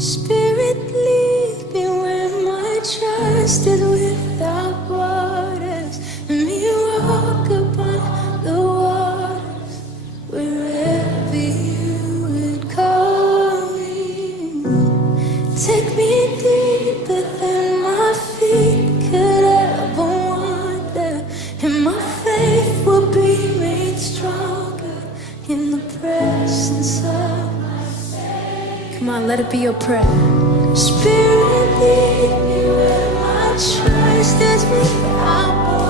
Spirit, lead me where my trust is without borders. Let me walk upon the waters wherever you would call me. Take me deeper than my feet could ever wander, and my faith will be made stronger in the presence of. Come on, let it be your prayer. Spirit, lead me where my trust is without borders.